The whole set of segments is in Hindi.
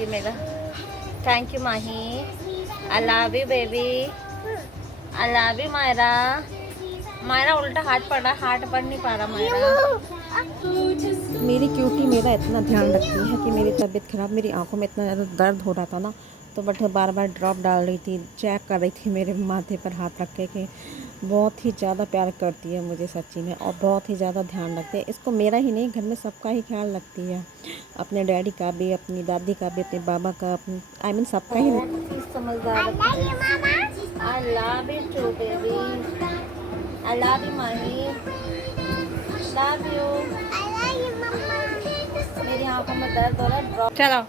ये मेरा। Thank you Mahi. I love you baby. I love you Myra. Myra उल्टा हाथ पड़ रहा, हाथ पढ़ नहीं पा रहा मायरा। मेरी क्यूटी मेरा इतना ध्यान रखती है कि मेरी तबीयत ख़राब, मेरी आंखों में इतना ज़्यादा दर्द हो रहा था ना, तो बट बार बार ड्रॉप डाल रही थी, चेक कर रही थी मेरे माथे पर हाथ रख के। बहुत ही ज़्यादा प्यार करती है मुझे सच्ची में, और बहुत ही ज़्यादा ध्यान रखते हैं। इसको मेरा ही नहीं, घर में सबका ही ख्याल रखती है, अपने डैडी का भी, अपनी दादी का भी, अपने बाबा का, अपने आई मीन सबका ही। समझदार। I love you too baby. I love you Mahi. Love you. मेरी आंखों में दर्द हो रहा है, ड्रॉप। चलो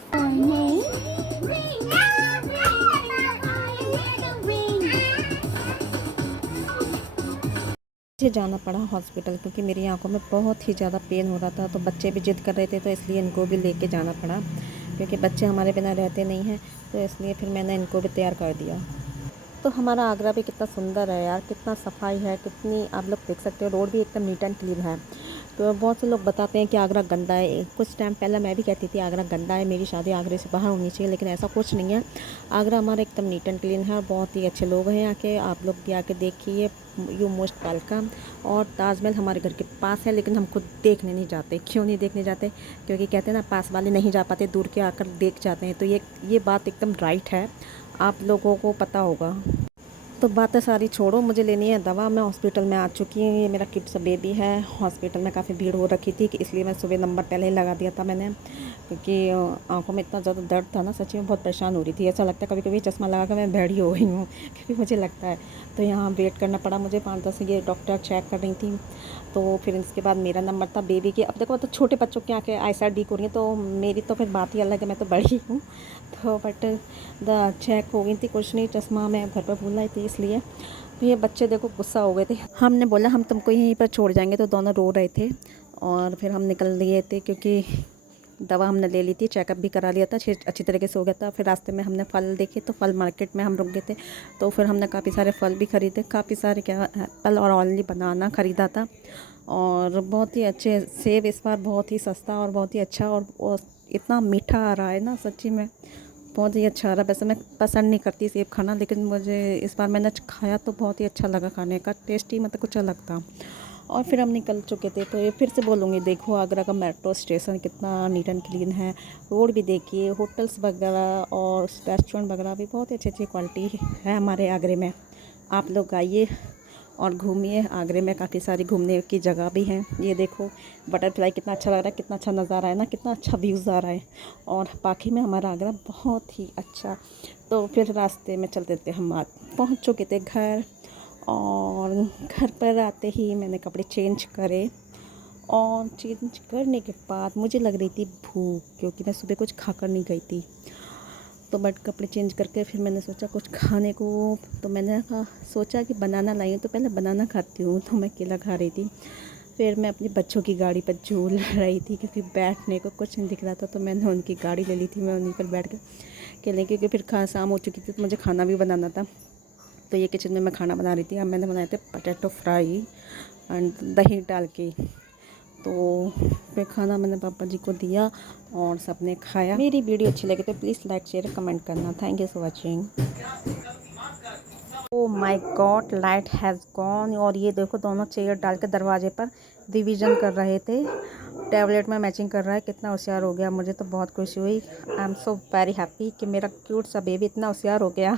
मुझे जाना पड़ा हॉस्पिटल, क्योंकि मेरी आंखों में बहुत ही ज़्यादा पेन हो रहा था। तो बच्चे भी जिद कर रहे थे, तो इसलिए इनको भी लेके जाना पड़ा, क्योंकि बच्चे हमारे बिना रहते नहीं हैं। तो इसलिए फिर मैंने इनको भी तैयार कर दिया। तो हमारा आगरा भी कितना सुंदर है यार, कितना सफाई है, कितनी, आप लोग देख सकते हो, रोड भी एकदम नीट एंड क्लीन है। तो बहुत से लोग बताते हैं कि आगरा गंदा है। कुछ टाइम पहले मैं भी कहती थी आगरा गंदा है, मेरी शादी आगरे से बाहर होनी चाहिए, लेकिन ऐसा कुछ नहीं है। आगरा हमारा एकदम नीट एंड क्लीन है, और बहुत ही अच्छे लोग हैं यहाँ के। आप लोग भी आके देखिए, यू मोस्ट वेलकम। और ताजमहल हमारे घर के पास है, लेकिन हम खुद देखने नहीं जाते। क्यों नहीं देखने जाते? क्योंकि कहते हैं ना, पास वाले नहीं जा पाते, दूर के आकर देख जाते हैं। तो ये बात एकदम राइट है, आप लोगों को पता होगा। तो बातें सारी छोड़ो, मुझे लेनी है दवा। मैं हॉस्पिटल में आ चुकी हूँ। ये मेरा क्यूट सा बेबी है। हॉस्पिटल में काफ़ी भीड़ हो रखी थी, कि इसलिए मैं सुबह नंबर पहले ही लगा दिया था मैंने, क्योंकि आंखों में इतना ज़्यादा दर्द था ना, सच्ची में बहुत परेशान हो रही थी। ऐसा लगता है कभी कभी चश्मा लगा कर मैं भेड़ी हो गई हूँ क्योंकि मुझे लगता है। तो यहाँ वेट करना पड़ा मुझे 5-10। ये डॉक्टर चेक कर रही थी, तो फिर इसके बाद मेरा नंबर था बेबी के। अब देखो, तो छोटे बच्चों की आँखें आई साइड वीक हो रही है, तो मेरी तो फिर बात ही अलग है, मैं तो बड़ी हूँ। तो बट द चेक हो गई थी, कुछ नहीं, चश्मा मैं घर पर भूल आई थी इसलिए। तो ये बच्चे देखो गुस्सा हो गए थे। हमने बोला हम तुमको यहीं पर छोड़ जाएंगे, तो दोनों रो रहे थे, और फिर हम निकल लिए थे, क्योंकि दवा हमने ले ली थी, चेकअप भी करा लिया था, अच्छी तरीके से हो गया था। फिर रास्ते में हमने फल देखे, तो फल मार्केट में हम रुक गए थे, तो फिर हमने काफ़ी सारे फल भी ख़रीदे, काफ़ी सारे क्या एप्पल और ऑनली बनाना ख़रीदा था। और बहुत ही अच्छे सेब इस बार बहुत ही सस्ता और बहुत ही अच्छा, और इतना मीठा आ रहा है ना, सच्ची में बहुत ही अच्छा आ रहा है। वैसे मैं पसंद नहीं करती सेब खाना, लेकिन मुझे इस बार मैंने खाया तो बहुत ही अच्छा लगा, खाने का टेस्ट ही मतलब कुछ अलग था। और फिर हम निकल चुके थे, तो ये फिर से बोलूँगी, देखो आगरा का मेट्रो स्टेशन कितना नीट एंड क्लीन है। रोड भी देखिए, होटल्स वगैरह और रेस्टोरेंट वगैरह भी बहुत ही अच्छी अच्छी क्वालिटी है हमारे आगरे में। आप लोग आइए और घूमिए। आगरे में काफ़ी सारी घूमने की जगह भी हैं। ये देखो बटरफ्लाई कितना अच्छा लग रहा है, कितना अच्छा नज़ारा है ना, कितना अच्छा व्यूज़ आ रहा है। और बाकी में हमारा आगरा बहुत ही अच्छा। तो फिर रास्ते में चलते थे, हम पहुँच चुके थे घर, और घर पर आते ही मैंने कपड़े चेंज करे, और चेंज करने के बाद मुझे लग रही थी भूख, क्योंकि मैं सुबह कुछ खाकर नहीं गई थी। तो बट कपड़े चेंज करके फिर मैंने सोचा कुछ खाने को, तो मैंने सोचा कि बनाना लाई हूँ, तो पहले बनाना खाती हूँ। तो मैं केला खा रही थी, फिर मैं अपने बच्चों की गाड़ी पर झूल रही थी, क्योंकि बैठने को कुछ नहीं दिख रहा था। तो मैंने उनकी गाड़ी ले ली थी, मैं उन्हीं पर बैठ के खेलें, क्योंकि फिर शाम हो चुकी थी, तो मुझे खाना भी बनाना था। तो ये किचन में मैं खाना बना रही थी। अब मैंने बनाए थे पोटैटो फ्राई एंड दही डाल के। तो फिर खाना मैंने पापा जी को दिया, और सबने खाया। मेरी वीडियो अच्छी लगी तो प्लीज़ लाइक शेयर कमेंट करना। Thank you for watching. Oh my God, light has gone. और ये देखो, दोनों चेयर डाल के दरवाजे पर रिवीजन कर रहे थे। टैबलेट में मैचिंग कर रहा है, कितना होशियार हो गया। मुझे तो बहुत खुशी हुई। I am so very happy कि मेरा क्यूट सा बेबी इतना होशियार हो गया